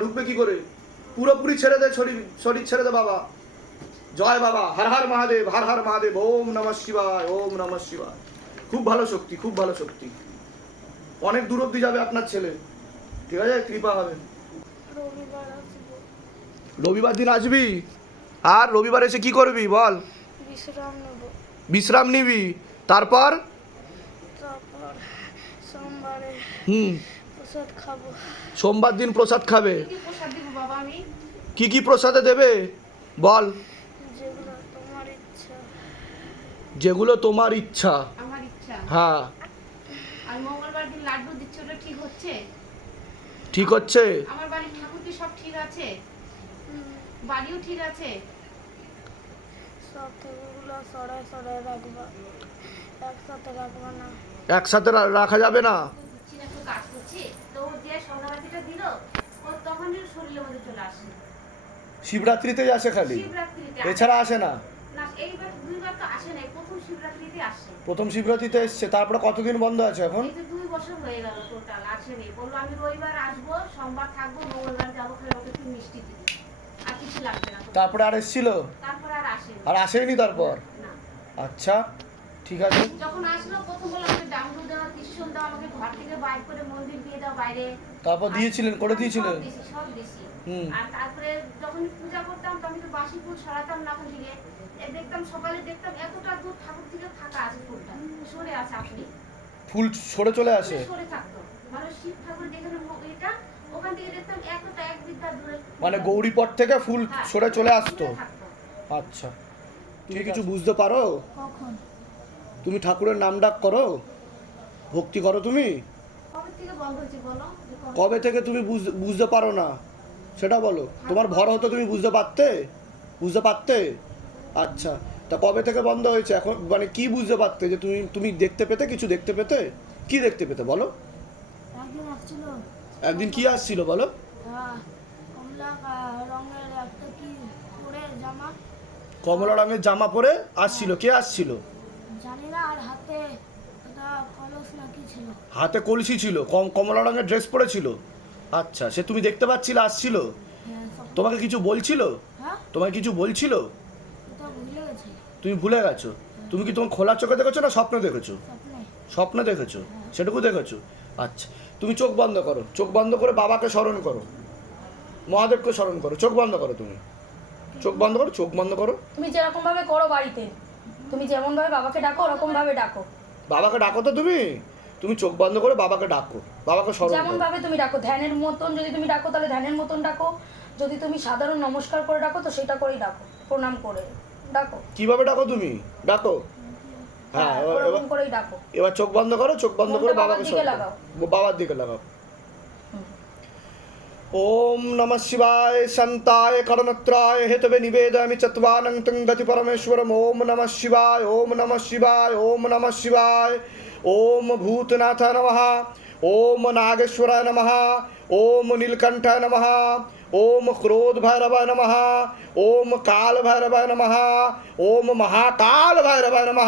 ঢুকবে কি করে? পুরোপুরি ছেড়ে দে শরীর শরীর ছেড়ে দে বাবা। জয় বাবা হর হর মহাদেব হর হর মহাদেব ওম নমঃ শিবায় ওম নমঃ শিবায়। খুব ভালো শক্তি খুব ভালো শক্তি। অনেক দূর অব্দি যাবে আপনার ছেলে। ঠিক আছে? কৃপা হবে। রবিবার দিন আসবি? আর রবিবার এসে কি করবি? বল। বিশ্রাম নিবি। তারপর? হুম। সোমবার দিন প্রসাদ খাবে? কি প্রসাদ দিব বাবা আমি? কি কি প্রসাদে দেবে? বল। যেগুলো তোমার ইচ্ছা। যেগুলো তোমার ইচ্ছা। আমার ইচ্ছা? হ্যাঁ। আর মঙ্গলবার দিন লাড্ডু দিচ্ছে ওটা ঠিক হচ্ছে? আমার বাড়ির ঠাকুর কি সব ঠিক আছে? বাড়িও ঠিক আছে? সব থেকেগুলো সরাই সরাই রাখবা। একসাথে রাখবা না। একসাথে রাখা যাবে না? দিচ্ছি না একটু কাজ করছি তো ও যে সন্ধ্যাবাতিটা দিল ও তখনই শরীরের মধ্যে চলে আসে। শিবরাত্রিতেই আসে খালি? এছাড়া আসে না? প্রথম শিবরাত্রিতে প্রথম শিবরাত্রিতে এসছে তারপরে কতদিন বন্ধ আছে এখন? দুই বছর হয়ে গেল টোটাল আসেনি বলল আমি রবিবার আসব সোমবার থাকব মঙ্গলবার যাব খালি একটু মিষ্টি দিবি। আর কিছু লাগবে না তারপরে আর এসছিল? তারপরে আর আসেনি। আর আসেনি তারপর? আচ্ছা। ঠিক আছে। যখন আসলো প্রথম বলল আমাকে ডাঙ্গু দেওয়া টিউশন দাও আমাকে ঘর থেকে বাইর করে মন্দির দিয়ে দাও বাইরে। তারপর দিয়েছিলেন করে দিয়েছিলেন? সব দিছি, হুম। আর তারপরে যখন পূজা করতাম তখন তো বাসি ফুল সরাতাম না ওখান থেকে এ দেখতাম সকালে দেখতাম এতটা দূর ঠাকুর থেকে ফাঁকা আছে ফুলটা। সরে আছে আপনি। ফুল সরে চলে আসে? সরে থাকতো। মানে শিব ঠাকুর যেখানে এটা ওখান থেকে দেখতাম এতটা এক বিদ্যা দূরে। মানে গৌরীপট থেকে ফুল হ্যাঁ, সরে চলে আসতো? আচ্ছা। তুমি কিছু বুঝতে পারো? কখন? তুমি ঠাকুরের নাম ডাক করো? ভক্তি করো তুমি? কবে থেকে তুমি বুঝ- বুঝতে পারো না? সেটা বলো। তোমার ভর হতো তুমি বুঝতে পারতে? বুঝতে পারতে? আচ্ছা। তা কবে থেকে বন্ধ হয়েছে? এখন মানে কি বুঝতে পারতে যে তুমি তুমি দেখতে পেতে কিছু দেখতে পেতে? কি দেখতে পেতে বলো? একদিন কি আসছিল বলো? কমলা রঙের জামা পরে আসছিল। কে আসছিল? না আর হাতে কলস ছিল। হাতে কলসি ছিল কম কমলা রঙের ড্রেস পরেছিল। আচ্ছা সে তুমি দেখতে পাচ্ছিলে আসছিল? হ্যাঁ তোমাকে কিছু বলছিল? হ্যাঁ? তোমাকে কিছু বলছিল? ওটা ভুলে গেছি। তুমি ভুলে গেছো? তুমি কি তোমার খোলা চোখে দেখেছ না স্বপ্নে দেখেছ? স্বপ্নে। স্বপ্নে দেখেছ? সেটুকু দেখেছ? আচ্ছা তুমি চোখ বন্ধ করো। চোখ বন্ধ করে বাবাকে স্মরণ করো। মহাদেবকে স্মরণ করো। চোখ বন্ধ করো তুমি। চোখ বন্ধ করো চোখ বন্ধ করো। তুমি যেরকম ভাবে করো বাড়িতে তুমি যেমন ভাবে বাবাকে ডাকো ওরকম ভাবে ডাকো। বাবাকে ডাকো তো তুমি? তুমি চোখ বন্ধ করে বাবাকে ডাকো। বাবাকে স্মরণ যেমন ভাবে তুমি ডাকো ধ্যানের মতন যদি তুমি ডাকো তাহলে ধ্যানের মতন ডাকো। যদি তুমি সাধারণ নমস্কার করে ডাকো তো সেটা করেই ডাকো প্রণাম করে ডাকো। কীভাবে ডাকো তুমি? ডাকো? হ্যাঁ হ্যাঁ এবার- ওরকম করেই ডাকো। এবার চোখ বন্ধ করো চোখ বন্ধ করে বাবাকে দিকে লাগাও। বাবার দিকে লাগাও। ओम नम शिवाय संताय करणत्राय हेतव निवेदय चत्वानंग गति परमेश्वर ओम नम शिवाय ओम नम शिवाय ओम नम शिवाय। ओम भूतनाथ नम ओम नागेश्वराय नम ओम नीलकंठाय नम। ओम क्रोध भैरव नम ओम काल भैरव नम ओम महाकाल भैरव नम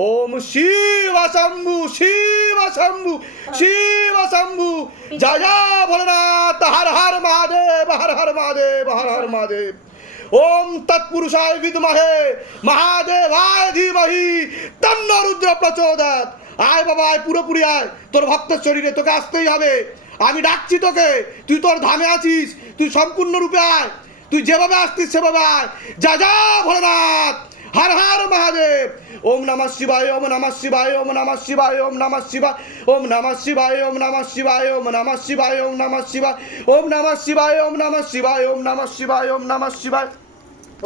ओम शिव शंभु शिव शंभु शिव शंभु जय जय भोलेनाथ हर हर महादेव हर हर महादेव हर हर महादेव ओम तत्पुरुषाय विद्महे महादेवाय धीमहि तन्न रुद्र प्रचोदयात् আয় বাবা আয় পুরোপুরি আয় তোর ভক্তের শরীরে তোকে আসতেই হবে আমি ডাকছি তোকে তুই তোর ধামে আছিস তুই সম্পূর্ণ রূপে আয় তুই যেভাবে আসতিস সেভাবে আয় যা যা ভোলেনাথ হর হর মহাদেব ওম নমঃ শিবায় ওম নমঃ শিবায় ওম নমঃ শিবায় ওম নমঃ শিবায় ওম নমঃ শিবায় ওম নমঃ শিবায় ওম নমঃ শিবায় ওম নমঃ শিবায় ওম নমঃ শিবায় ওম নমঃ শিবায় ওম নমঃ শিবায় ওম নমঃ শিবায়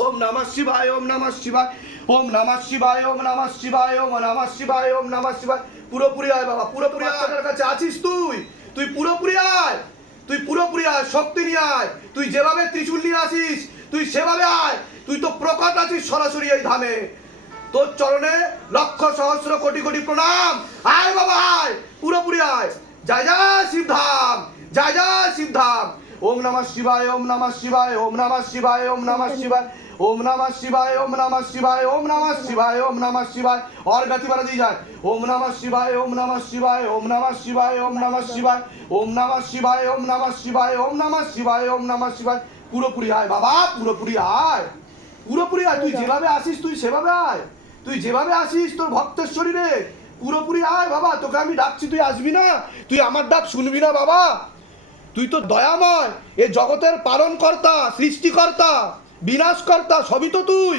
ওম নমঃ শিবায় ওম নমঃ শিবায় ওম নমঃ শিবায় ওম নমঃ শিবায় ওম নমঃ শিবায় ওম নমঃ শিবায় পুরোপুরি আয় বাবা পুরোপুরি কাছে আছিস তুই তুই পুরোপুরি আয়। তুই পুরোপুরি আয়, শক্তি নিয়ে আয়। তুই যেভাবে ত্রিশূল নিয়ে আসিস, তুই সেভাবে আয়। তুই তো প্রকট আছিস সরাসরি এই ধামে। তোর চরণে লক্ষ, সহস্র, কোটি কোটি প্রণাম। আয় বাবা, আয়। পুরোপুরি আয়। যা যা শিবধাম। যা যা শিবধাম। ওম নমঃ শিবায় ওম নমঃ শিবায় ওম নমঃ শিবায় ওম নমঃ শিবায় ওম নমঃ শিবায় ওম নমঃ শিবায় ওম নমঃ শিবায় ওম নমঃ শিবায় और गति बढ़ा दी जाए ओम नमः शिवाय ओम नमः शिवाय ओम नमः शिवाय ओम नमः शिवाय ओम नमः शिवाय ओम नमः शिवाय ओम नमः शिवाय ओम नमः शिवाय পুরোপুরি আয় বাবা পুরোপুরি আয় পুরোপুরি আয় তুই যেভাবে আসিস তুই সেভাবে আয় তুই যেভাবে আসিস তোর ভক্তের শরীরে পুরোপুরি আয় বাবা তোকে আমি ডাকছি তুই আসবি না তুই আমার ডাক শুনবি না বাবা তুই তো দয়াময়, এ জগতের পালন কর্তা সৃষ্টিকর্তা, বিনাশকর্তা, সবই তো তুই।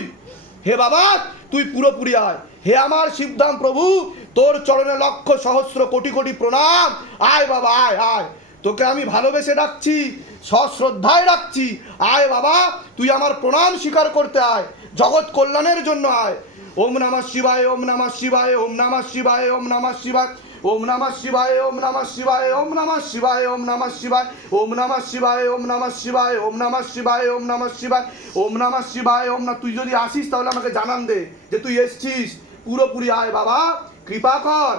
হে বাবা, তুই পুরোপুরি আয়। হে আমার শিবধাম প্রভু, তোর চরণে লক্ষ সহস্র কোটি কোটি প্রণাম। আয় বাবা, আয় আয়। তোকে আমি ভালোবেসে ডাকছি, সশ্রদ্ধায় ডাকছি। আয় বাবা, তুই আমার প্রণাম স্বীকার করতে আয়। জগৎ কল্যাণের জন্য আয়। ওম নমঃ শিবায়, ওম নমঃ শিবায়, ওম নমঃ শিবায়, ওম নমঃ শিবায়। ওম নমঃ শিবায়, ওম নমঃ শিবায়, ওম নমঃ শিবায়, ওম নমঃ শিবায়, ওম নমঃ শিবায়, ওম নমঃ শিবায়, ওম নমঃ শিবায়, ওম নমঃ শিবায়, ওম নমঃ শিবায়, ওম না তুই যদি আসিস তাহলে আমাকে জানান দে যে তুই এসছিস। পুরোপুরি আয় বাবা, কৃপা কর।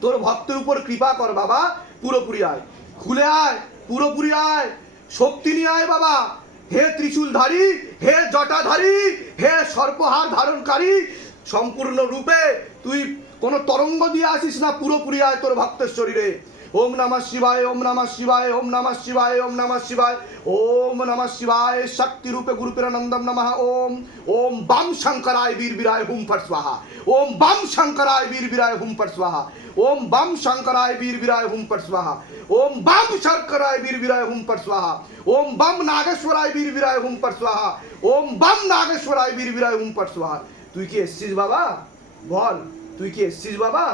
তোর ভক্তের উপর কৃপা কর বাবা, পুরোপুরি আয়। খুলে আয়, পুরোপুরি আয়। শক্তি নিয়ে আয় বাবা। হে ত্রিশূলধারী, হে জটাধারী, হে সর্পহার ধারণকারী, সম্পূর্ণ রূপে তুই কোনো তরঙ্গ দিয়ে আসিস না পুরোপুরি আয় তোর ভক্তের শরীরে। ওম নমঃ শিবায়, ওম নমঃ শিবায়, ওম নমঃ শিবায়, ওম নমঃ শিবায়, ওম নমঃ শিবায় শক্তি রূপে গুরুপিরানন্দম নমঃ, ওম ওম বাম শঙ্করায় বীর বীরায় হুম ফট স্বাহা, ওম বাম শঙ্করায় বীর বীরায় হুম ফট স্বাহা, ওম বাম শঙ্করায় বীর বীরায় হুম ফট স্বাহা, ওম বাম শঙ্করায় বীর বীরায় হুম ফট স্বাহা, ওম বাম নাগেশ্বরায় বীর বীরায় হুম ফট স্বাহা, ওম বাম নাগেশ্বরায় বীর বীরায় হুম ফট স্বাহা। তুই কি এসছিস বাবা? বল। তুই কি? এসছিস বাবা?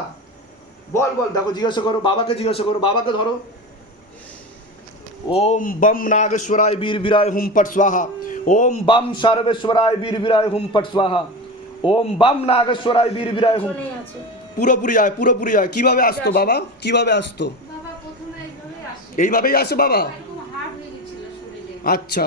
বল বল দেখো জিজ্ঞাসা করো বাবাকে জিজ্ঞাসা করো বাবাকে ধরো। ওম বম নাগেশ্বরায় বীর বিরায় হুম পট স্বাহা। ওম বম সর্বেশ্বরায় বীর বিরায় হুম পট স্বাহা। ওম বম নাগেশ্বরায় বীর বিরায় হুম পুরোপুরি আয় পুরোপুরি আয়। কীভাবে আসতো বাবা? কীভাবে আসতো? এইভাবেই আসে। বাবা? আচ্ছা।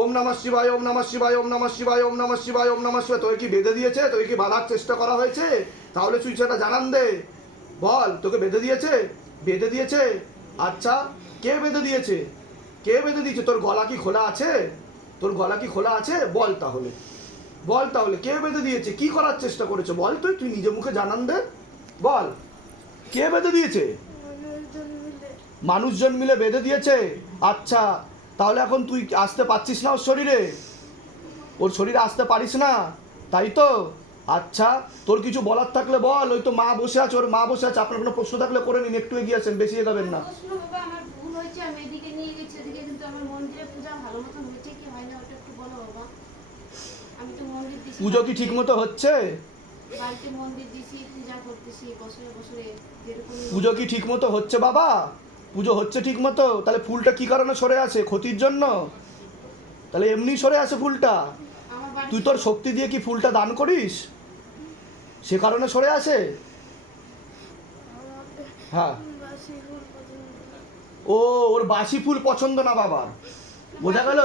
ওম নমঃ শিবায়, ওম নমঃ শিবায়, ওম নমঃ শিবায়, ওম নমঃ শিবায়, ওম নমঃ শিবায়। তোকে কি বেঁধে দিয়েছে? তোকে কি বাঁধার চেষ্টা করা হয়েছে? তাহলে তুই সেটা জানান দে। বল, তোকে বেঁধে দিয়েছে? বেঁধে দিয়েছে? আচ্ছা কে বেঁধে দিয়েছে? কে বেঁধে দিয়েছে? তোর গলা কি খোলা আছে? তোর গলা কি খোলা আছে? বল তাহলে। বল তাহলে, কে বেঁধে দিয়েছে? কি করার চেষ্টা করেছে? বল তুই তুই নিজে মুখে জানান দে। বল, কে বেঁধে দিয়েছে? মানুষজন মিলে বেঁধে দিয়েছে? আচ্ছা তাহলে এখন তুই আসতে পারছিস না ওর শরীরে? ওর শরীরে আসতে পারিস না তাই তো? আচ্ছা তোর কিছু বলার থাকলে বল ওই তো মা বসে আছে ওর মা বসে আছে আপনার কোনো প্রশ্ন থাকলে করে নিন একটু এগিয়ে আছেন বেশি এগাবেন না। পুজো কি ঠিক মতো হচ্ছে? পুজো কি ঠিক মতো হচ্ছে বাবা? পুজো হচ্ছে ঠিক মতো তাহলে ফুলটা কি কারণে সরে আছে? ক্ষতির জন্য? তাহলে এমনি সরে আছে ফুলটা। তুই তোর শক্তি দিয়ে কি ফুলটা দান করিস? সে কারণে সরে আসে আমাকে হ্যাঁ। ও ওর বাসি ফুল পছন্দ না বাবার। বোঝা গেল?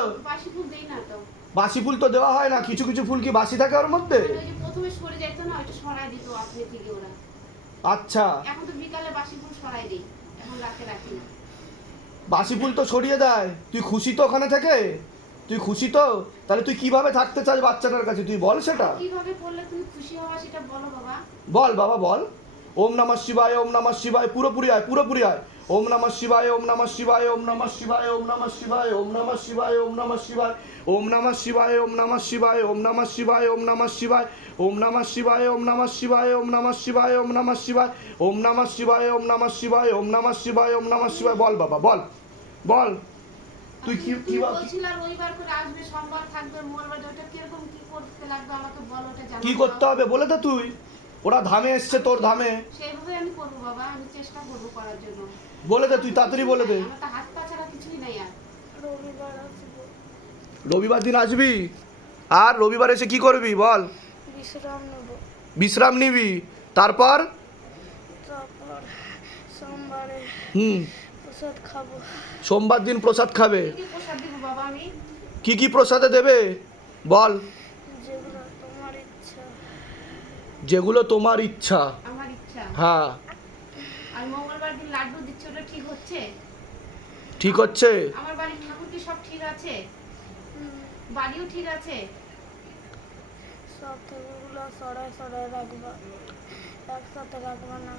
বাসি ফুল তো। দেওয়া হয় না। কিছু কিছু ফুল কি বাসি থাকে ওর মধ্যে? মানে আচ্ছা। এখন তো বিকালে বাসি ফুল সরাই দিই। বাসি ফুল তো সরিয়ে দেয়। তুই খুশি তো ওখানে থেকে? তুই খুশি তো? তাহলে তুই কীভাবে থাকতে চাস বাচ্চাটার কাছে? তুই বল সেটা। কীভাবে করলে তুমি খুশি হওয়া সেটা বলো বাবা। বল বাবা বল। ওম নমঃ শিবায় ওম নমঃ শিবায় পুরোপুরি আয় পুরোপুরি আয়। ওম নমঃ শিবায় ওম নমঃ শিবায় ওম নমঃ শিবায় ওম নমঃ শিবায় ওম নমঃ শিবায় ওম নমঃ শিবায় ওম নমঃ শিবায় ওম নমঃ শিবায় ওম নমঃ শিবায় ওম নমঃ শিবায় ওম নমঃ শিবায় ওম নমঃ শিবায় ওম নমঃ শিবায় ওম নমঃ শিবায় ওম নমঃ শিবায় ওম নমঃ শিবায় ওম নমঃ শিবায় ওম নমঃ শিবায় বল বাবা বল বল তুই কি কি বলছিল রবিবার করে আসবে সোমবার থাকবে মঙ্গলবার ওটা কীরকম কি করতে লাগবে আমাকে বলো ওটা জানো কি করতে হবে বলে দে তুই ওরা ধামে এসছে তোর ধামে সেইভাবে আমি করব বাবা আমি চেষ্টা করব করার জন্য বলে দে তুই তাড়াতাড়ি বলে দে। রবিবার দিন আসবি? আর রবিবার এসে কি করবি বল। বিশ্রাম নিবি। তারপর? হুম। সোমবার দিন প্রসাদ খাবে। কি কি প্রসাদে দেবে বল। যেগুলো তোমার ইচ্ছা। হ্যাঁ। আর মঙ্গলবার দিন লাড্ডু দিচ্ছে ওটা ঠিক হচ্ছে? ঠিক হচ্ছে? আমার বাড়ির ঠাকুর কি সব ঠিক আছে। বাড়িও ঠিক আছে। সব ঠাকুরগুলো সরাই সরাই রাখবা। একসাথে রাখবা না।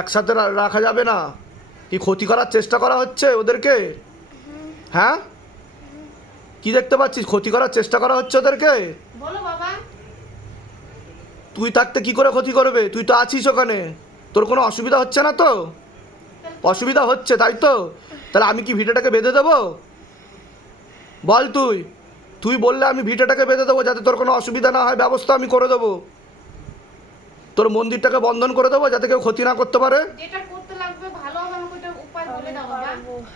একসাথে রাখা যাবে না? কি ক্ষতি করার চেষ্টা করা হচ্ছে ওদেরকে? হ্যাঁ? কি দেখতে পাচ্ছিস? ক্ষতি করার চেষ্টা করা হচ্ছে ওদেরকে? বলো বাবা। তুই থাকতে কি করে ক্ষতি করবে? তুই তো আছিস ওখানে। তোর কোনো অসুবিধা হচ্ছে না তো? অসুবিধা হচ্ছে তাই তো? তাহলে আমি কি ভিটেটাকে বেঁধে দেবো? বল তুই। তুই বললে আমি ভিটাটাকে বেঁধে দেবো যাতে তোর কোনো অসুবিধা না হয় ব্যবস্থা আমি করে দেবো। তোর মন্দিরটাকে বন্ধন করে দেবো যাতে কেউ ক্ষতি না করতে পারে?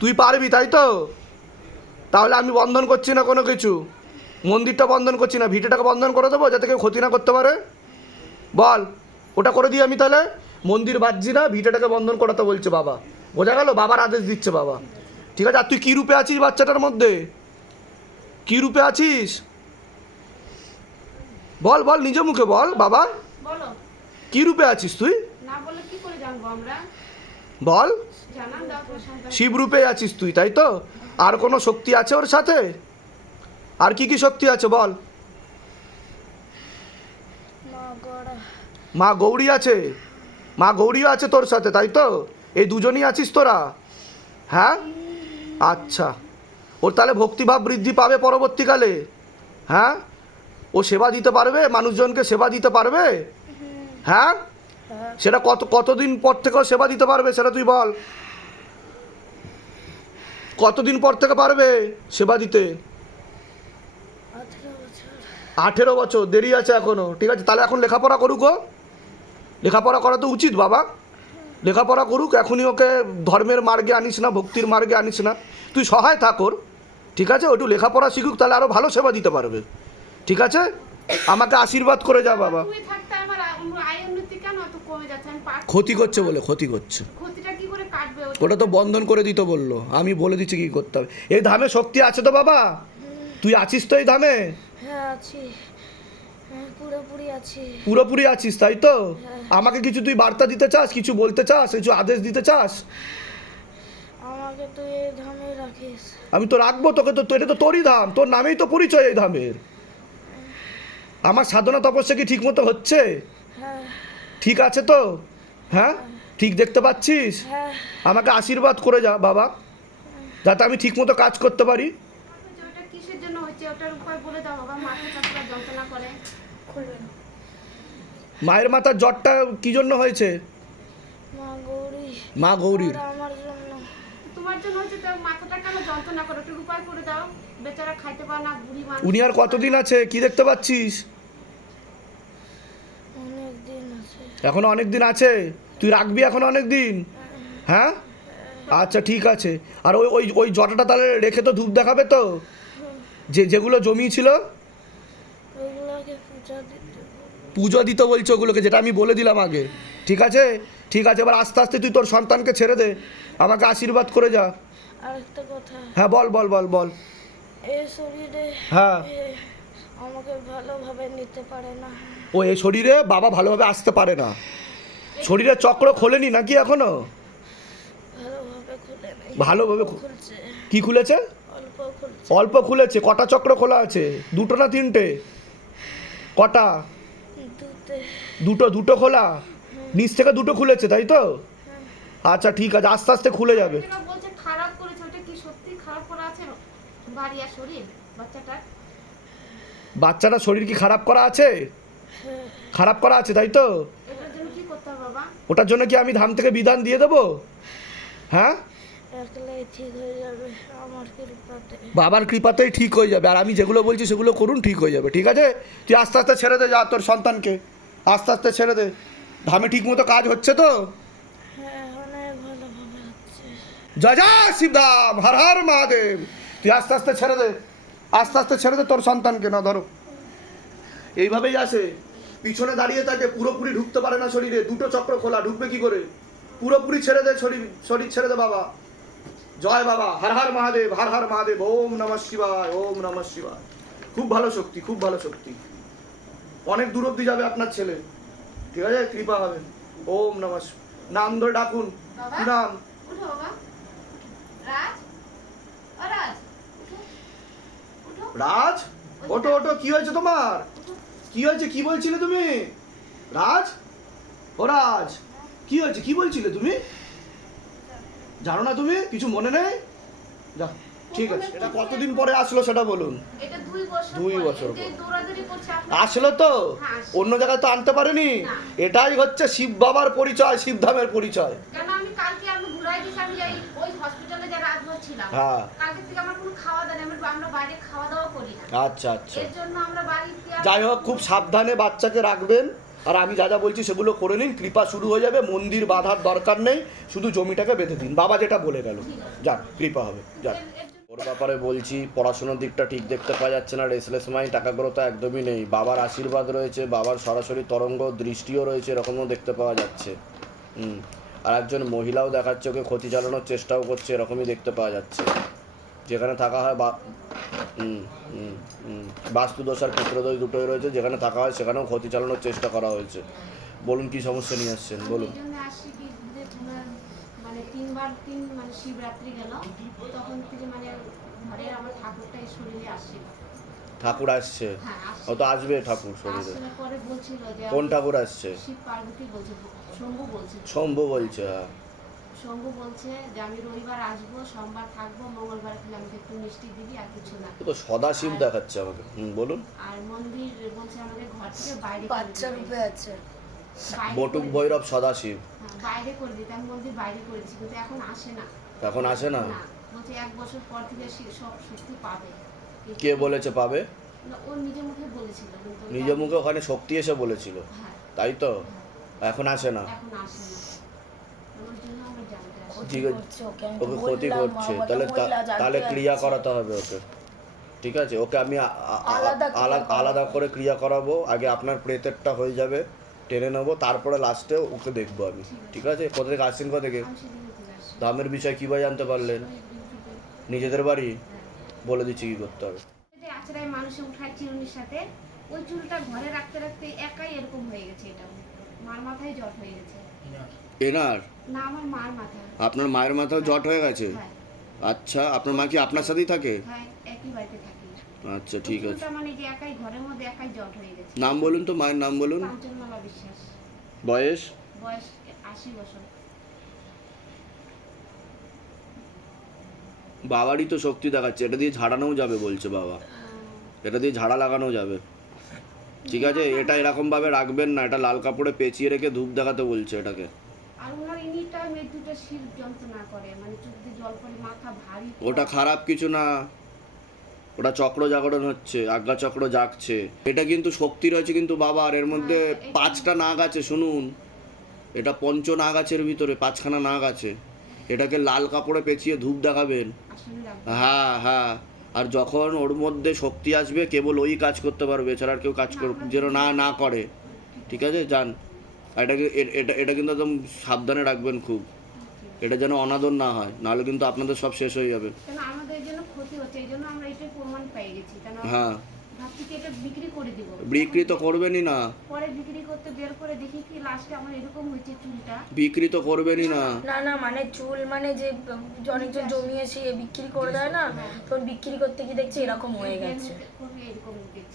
তুই পারবি তাই তো? তাহলে আমি বন্ধন করছি না কোনো কিছু? মন্দিরটা বন্ধন করছি না ভিটাটাকে বন্ধন করে দেবো যাতে কেউ ক্ষতি না করতে পারে? বল ওটা করে দিই আমি তাহলে? মন্দির বাজছি না ভিটাটাকে বন্ধন করাতে বলছে বাবা। বোঝা গেল? বাবার আদেশ দিচ্ছে বাবা। ঠিক আছে? আর তুই কী রূপে আছিস বাচ্চাটার মধ্যে? কী রূপে আছিস? বল বল নিজ মুখে বল বাবা। বলো। কী রূপে আছিস তুই? না বলে কি করে জানব আমরা? বল। জানান দাও তোমার সন্তান শিব রূপে আছিস তুই তাই তো? আর কোনো শক্তি আছে ওর সাথে? আর কি কি শক্তি আছে বল। মা গৌরী আছে? মা গৌরীও আছে তোর সাথে তাই তো? এই দুজনই আছিস তোরা? হ্যাঁ? আচ্ছা। ওর তাহলে ভক্তিভাব বৃদ্ধি পাবে পরবর্তীকালে? হ্যাঁ? ও সেবা দিতে পারবে? মানুষজনকে সেবা দিতে পারবে? হ্যাঁ? সেটা কত কতদিন পর থেকে সেবা দিতে পারবে সেটা তুই বল। কতদিন পর থেকে পারবে সেবা দিতে? আঠেরো বছর। দেরি আছে এখনও। ঠিক আছে তাহলে এখন লেখাপড়া করুক ও লেখাপড়া করা তো উচিত বাবা। লেখাপড়া করুক এখনই ওকে ধর্মের মার্গে আনিস না ভক্তির মার্গে আনিস না। তুই সহায় থাকর ঠিক আছে? ওটু লেখাপড়া শিখুক তাহলে আরও ভালো সেবা দিতে পারবে। ঠিক আছে? আমাকে আশীর্বাদ করে যা বাবা। তুই থাকতে আমার আ- আয় উন্নতি কেন এত কমে যাচ্ছে? আমি পারছি ক্ষতি করছে বলে ক্ষতি করছে। ক্ষতিটা কি করে কাটবে ওটা? তো বন্ধন করে দিতে বলল। আমি বলে দিচ্ছি কি করতে হবে। এই ধামে শক্তি আছে তো বাবা? তুই আছিস তো এই ধামে? হ্যাঁ আছি। পুরোপুরি আছি। পুরোপুরি আছিস তাই তো? আমাকে কিছু তুই বার্তা দিতে চাস কিছু বলতে চাস কিছু আদেশ দিতে চাস? আমাকে তুই এই ধামে রাখিস। আমি তো রাখব তোকে তো এটা তো তোরই ধাম তোর নামেই তো পরিচয় এই ধামের। আমার সাধনা তপস্যা কি ঠিক মতো হচ্ছে? হ্যাঁ। ঠিক আছে তো? হ্যাঁ? ঠিক দেখতে পাচ্ছিস? হ্যাঁ। আমাকে আশীর্বাদ করে যা বাবা যাতে আমি ঠিক মতো কাজ করতে পারি। যে ওটা কিসের জন্য হচ্ছে ওটার উপায় বলে দাও বাবা মাথা চাপড়া যন্ত্রণা করে। মায়ের মাথার জ্বরটা কি জন্য হয়েছে? মা গৌরীর আর আমার জন্য। তোমার জন্য হচ্ছে তো মাথাটা কেন যন্ত্রণা করে? একটু উপায় করে দাও। বেচারা খাইতে পারে না বুড়ি মানুষ। উনি আর কতদিন আছে? কি দেখতে পাচ্ছিস? অনেক দিন আছে। এখনও অনেক দিন আছে? তুই রাখবি এখন অনেক দিন? হ্যাঁ? আচ্ছা ঠিক আছে। আর ওই ওই ওই জটাটা তাহলে রেখে তো ধূপ দেখাবে তো? যে যেগুলো জমি ছিল? পূজা দিতে বলছে ওগুলোকে যেটা আমি বলে দিলাম আগে। ঠিক আছে? ঠিক আছে এবার আস্তে আস্তে তুই তোর সন্তানকে ছেড়ে দে। আমাকে আশীর্বাদ করে যা। আরেকটা কথা। হ্যাঁ বল বল বল বল। এই শরীরে হ্যাঁ। আমাকে ভালোভাবে নিতে পারে না। ও এই শরীরে বাবা ভালোভাবে আসতে পারে না। শরীরে চক্র খোলেনি নাকি এখনও? ভালোভাবে কি খুলেছে। অল্প খুলেছে কটা চক্র খোলা আছে? দুটো না তিনটে? কটা? দুটো। দুটো খোলা? নিচ থেকে দুটো খুলেছে তাই তো? আচ্ছা ঠিক আছে আস্তে আস্তে খুলে যাবে। খারাপ করেছে ওটা কি সত্যি খারাপ করা আছে? বাড়ি আর শরীর বাচ্চাটার? বাচ্চাটা শরীর কি খারাপ করা আছে? খারাপ করা আছে তাই তো? ওটার জন্য কি আমি ধাম থেকে বিধান দিয়ে দেবো? হ্যাঁ? একলাই ঠিক হয়ে যাবে আমার কৃপাতে। বাবার কৃপাতেই ঠিক হয়ে যাবে আর আমি যেগুলো বলছি সেগুলো করুন ঠিক হয়ে যাবে ঠিক আছে? তুই আস্তে আস্তে ছেড়ে দে যা তোর সন্তানকে আস্তে আস্তে ছেড়ে দে। ধামে ঠিক মতো কাজ হচ্ছে তো? হ্যাঁ জয় জয় শিবধাম হর হর মহাদেব। তুই আস্তে আস্তে ছেড়ে দে আস্তে আস্তে ছেড়ে দে তোর সন্তানকে না ধরো। এইভাবেই আসে। পিছনে দাঁড়িয়ে থাকে পুরোপুরি ঢুকতে পারে না শরীরে দুটো চক্র খোলা ঢুকবে কি করে? পুরোপুরি ছেড়ে দে শরীর শরীর ছেড়ে দে বাবা। জয় বাবা হর হর মহাদেব হর হর মহাদেব ওম নমঃ শিবায় ওম নমঃ শিবায়। খুব ভালো শক্তি খুব ভালো শক্তি। অনেক দূর অব্দি যাবে আপনার ছেলে। ঠিক আছে কৃপা হবে ওম নমঃ। নাম ধরে ডাকুন। নাম। রাজ? ওটো ওটো কি হয়েছে তোমার? কি হয়েছে কি বলছিলে তুমি? রাজ? ও রাজ কি হয়েছে কি বলছিলে তুমি? জানো না তুমি? কিছু মনে নেই? যা ঠিক আছে। এটা কতদিন পরে আসলো সেটা বলুন। এটা দুই বছর আসলো তো? হ্যাঁ, অন্য জায়গায় তো আনতে পারেনি? এটাই হচ্ছে শিব বাবার পরিচয় শিবধামের পরিচয়। কেন আমি কালকে আমি ঘুরাই দিয়েছি আমি এই ওই হসপিটালে যে রাতভর ছিলাম। হ্যাঁ। কালকে থেকে আমার কোনো খাওয়া দাওয়া নেই আমরা- আমরা বাইরে খাওয়া দাওয়া করি না। আচ্ছা আচ্ছা। এর জন্য আমরা বাড়িতে যাই হোক খুব সাবধানে বাচ্চাকে রাখবেন। আর আমি যা যা বলছি সেগুলো করে নিন, কৃপা শুরু হয়ে যাবে, মন্দির বাঁধার দরকার নেই, শুধু জমিটাকে বেঁধে দিন। বাবা যেটা বলে গেল। যান, কৃপা হবে, যান। ওর ব্যাপারে বলছি, পড়াশোনার দিকটা ঠিক দেখতে পাওয়া যাচ্ছে না রেসলেস মাইন্ড টাকাগ্রতা একদমই নেই। বাবার আশীর্বাদ রয়েছে, বাবার সরাসরি তরঙ্গ দৃষ্টিও রয়েছে, এরকমও দেখতে পাওয়া যাচ্ছে। হুম, আর একজন মহিলাও দেখাচ্ছে, ওকে ক্ষতি চালানোর চেষ্টাও করছে, এরকমই দেখতে পাওয়া যাচ্ছে। যেখানে থাকা হয় বা বাস্তুদোষ আর পুত্রদোষ দুটোই রয়েছে যেখানে থাকা হয় সেখানেও ক্ষতি চালানোর চেষ্টা করা হয়েছে। বলুন কি সমস্যা নিয়ে আসছেন বলুন। আসছি মানে তিনবার তিন মানে শিবরাত্রি গেল তখন থেকে মানে ঘরের আমার ঠাকুরটা শরীরে আসছিল ঠাকুর আসছে? হ্যাঁ ও তো আসবে ঠাকুর শরীরে? কোন ঠাকুর আসছে? শিব শম্ভু বলছে। শম্ভু বলছে হ্যাঁ। শম্ভু বলছে যে আমি রবিবার আসব সোমবার থাকব মঙ্গলবার খেলে আমাকে একটু মিষ্টি দিবি আর কিছু না। তো সদাশিব দেখাচ্ছে আমাকে। হুম বলুন। আর মন্দির বলছে আমাদের ঘর থেকে বাইরে বাচ্চা রূপে আছে। বটুক ভৈরব সদাশিব হ্যাঁ, বাইরে করে দিতে। আমি মন্দির বাইরে করে দিচ্ছি কিন্তু এখন আসে না। এখন আসে না? না বলছে এক বছর পর থেকে সব শক্তি পাবে। কে বলেছে পাবে? না, ও নিজে মুখে বলেছিল নিজের মুখে ওখানে শক্তি এসে বলেছিল। হ্যাঁ। তাই তো? এখন আসে না? এখন আসে না। ঠিক আছে ওকে, ক্ষতি করছে তাহলে তাহলে ক্রিয়া করাতে হবে ওকে। ঠিক আছে ওকে আমি আলাদা করে ক্রিয়া করাবো। আগে আপনার প্রেতেরটা হয়ে যাবে টেনে নেব তারপরে লাস্টে ওকে দেখব আমি। ঠিক আছে? কোথা থেকে আসছেন কোথা থেকে দামের বিষয় কীভাবে জানতে পারলেন? নিজেদের বাড়ি? বলে দিচ্ছি কী করতে হবে। যে মানুষে উঠায় চিরুনির সাথে। ওই চুলটা ঘরে রাখতে রাখতে একাই এরকম হয়ে গেছে এটা। মার মাথায় জট হয়ে গেছে। এনার? আপনার মায়ের মাথাও জট হয়ে গেছে? হ্যাঁ। আচ্ছা আপনার মা কি আপনার সাথেই থাকে? হ্যাঁ আচ্ছা ঠিক আছে। মানে হয়ে নাম বলুন তো মায়ের নাম বলুন। বয়স? বাবারই তো শক্তি দেখাচ্ছে এটা দিয়ে ঝাড়ানোও যাবে বলছে বাবা। এটা দিয়ে ঝাড়া লাগানো যাবে। ঠিক আছে? এটা এরকম ভাবে রাখবেন না এটা লাল কাপড়ে পেঁচিয়ে রেখে ধূপ দেখাতে বলছে এটাকে। আর ওনার এনি টাইম এই দুটো শীত যন্ত্রণা করে মানে চোখ দিয়ে জল পড়ে মাথা ভারী ওটা খারাপ কিছু না। ওটা চক্র জাগরণ হচ্ছে আজ্ঞা চক্র জাগছে। এটা কিন্তু শক্তি রয়েছে কিন্তু বাবার এর মধ্যে পাঁচটা নাগ আছে শুনুন। এটা পঞ্চ নাগ আছে ভিতরে পাঁচখানা নাগ আছে। এটাকে লাল কাপড়ে পেঁচিয়ে ধূপ দেখাবেন। হ্যাঁ হ্যাঁ। আর যখন ওর মধ্যে শক্তি আসবে কেবল ওই কাজ করতে পারবে এছাড়া আর কেউ কাজ কর যেন না না করে। ঠিক আছে যান। এটাকে এটা এটা কিন্তু একদম সাবধানে রাখবেন খুব এটা যেন অনাদর না হয় নাহলে কিন্তু আপনাদের সব শেষ হয়ে যাবে কেন আমাদের এই জন্য ক্ষতি হচ্ছে এই জন্য আমরা এটাই প্রমাণ পেয়ে গেছি কেন হ্যাঁ বিক্রি করে দিব বিক্রি তো করবেনই না বিক্রি করতে বের করে দেখি কি লাস্টে আমার এরকম হয়েছে চুলটা বিক্রি তো করবেনই না না না মানে চুল মানে যে অনেকজন জমিয়েছে বিক্রি করে দেয় না তখন বিক্রি করতে গিয়ে দেখছি এরকম হয়ে গেছে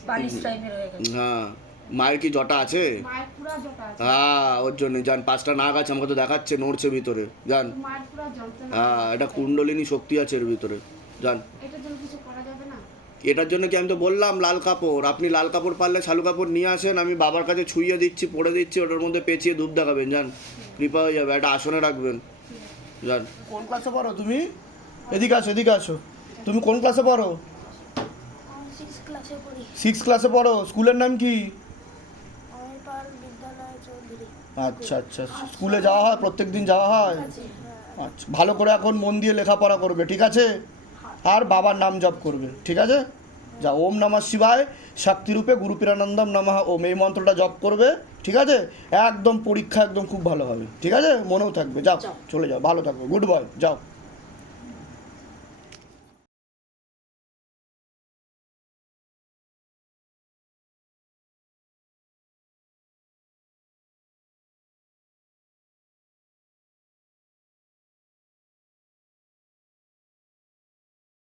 পালিশ টাইপের হয়ে গেছে হ্যাঁ মায়ের কি জটা আছে? মায়ের পুরা জটা আছে। হ্যাঁ ওর জন্য। যান পাঁচটা নাগ আছে আমাকে তো দেখাচ্ছে নড়ছে ভিতরে। যান হ্যাঁ এটা কুণ্ডলিনী শক্তি আছে এর ভিতরে। যান এটার জন্য কিছু করা যাবে না? এটার জন্য কি আমি তো বললাম লাল কাপড়। আপনি লাল কাপড় পারলে শালু কাপড় নিয়ে আসেন আমি বাবার কাছে ছুঁয়ে দিচ্ছি পরে দিচ্ছি ওটার মধ্যে পেঁচিয়ে ধূপ দেখাবেন যান কৃপা হয়ে যাবে একটা আসনে রাখবেন। যান কোন ক্লাসে পড়ো তুমি? এদিকে আসো এদিকে আসো। তুমি কোন ক্লাসে পড়ো? সিক্স ক্লাসে পড়ি। পড়ো। স্কুলের নাম কি? চৌধুরী আচ্ছা আচ্ছা। স্কুলে যাওয়া হয়? প্রত্যেক দিন যাওয়া হয়? আচ্ছা ভালো করে এখন মন দিয়ে লেখাপড়া করবে ঠিক আছে? আর বাবার নাম জপ করবে ঠিক আছে? যা ওম নমঃ শিবায় শক্তিরূপে গুরু পিরানন্দম নমঃ ওম। এই মন্ত্রটা জপ করবে ঠিক আছে? একদম পরীক্ষা একদম খুব ভালো হবে ঠিক আছে? মনেও থাকবে যাও যাও। চলে যাও ভালো থাকবে গুড বয় যাও।